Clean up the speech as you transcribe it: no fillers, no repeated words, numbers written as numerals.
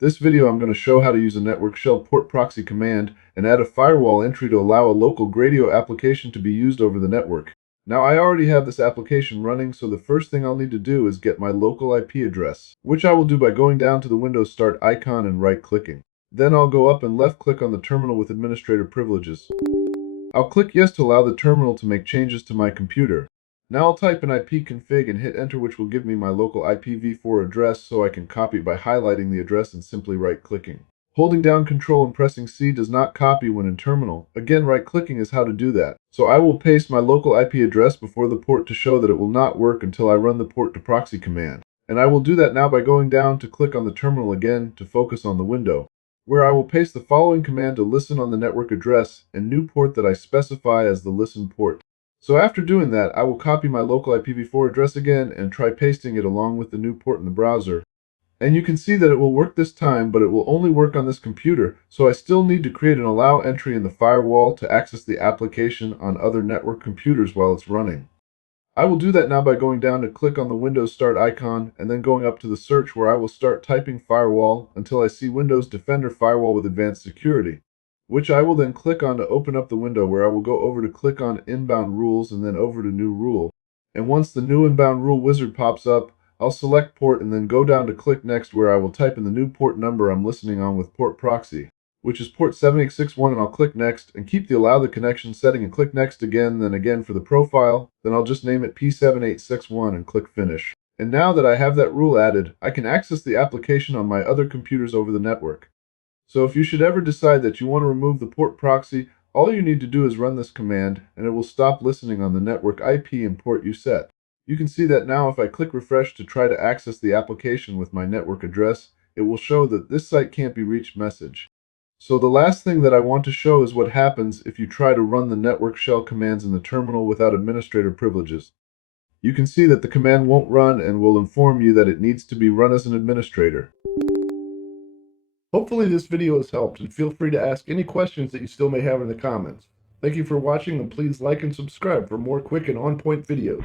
This video I'm going to show how to use a network shell port proxy command and add a firewall entry to allow a local Gradio application to be used over the network. Now I already have this application running, so the first thing I'll need to do is get my local IP address, which I will do by going down to the Windows Start icon and right-clicking. Then I'll go up and left-click on the terminal with administrator privileges. I'll click yes to allow the terminal to make changes to my computer. Now I'll type in ipconfig and hit enter, which will give me my local IPv4 address, so I can copy by highlighting the address and simply right-clicking. Holding down Control and pressing C does not copy when in terminal. Again, right-clicking is how to do that. So I will paste my local IP address before the port to show that it will not work until I run the port to proxy command. And I will do that now by going down to click on the terminal again to focus on the window, where I will paste the following command to listen on the network address and new port that I specify as the listen port. So after doing that, I will copy my local IPv4 address again and try pasting it along with the new port in the browser. And you can see that it will work this time, but it will only work on this computer, so I still need to create an allow entry in the firewall to access the application on other network computers while it's running. I will do that now by going down to click on the Windows Start icon and then going up to the search, where I will start typing firewall until I see Windows Defender Firewall with Advanced Security, which I will then click on to open up the window, where I will go over to click on Inbound Rules and then over to New Rule. And once the new Inbound Rule wizard pops up, I'll select port and then go down to click Next, where I will type in the new port number I'm listening on with portproxy, which is port 7861, and I'll click Next and keep the Allow the Connection setting and click Next again, then again for the profile. Then I'll just name it P7861 and click Finish. And now that I have that rule added, I can access the application on my other computers over the network. So if you should ever decide that you want to remove the port proxy, all you need to do is run this command and it will stop listening on the network IP and port you set. You can see that now if I click refresh to try to access the application with my network address, it will show that this site can't be reached message. So the last thing that I want to show is what happens if you try to run the network shell commands in the terminal without administrator privileges. You can see that the command won't run and will inform you that it needs to be run as an administrator. Hopefully this video has helped, and feel free to ask any questions that you still may have in the comments. Thank you for watching, and please like and subscribe for more quick and on-point videos.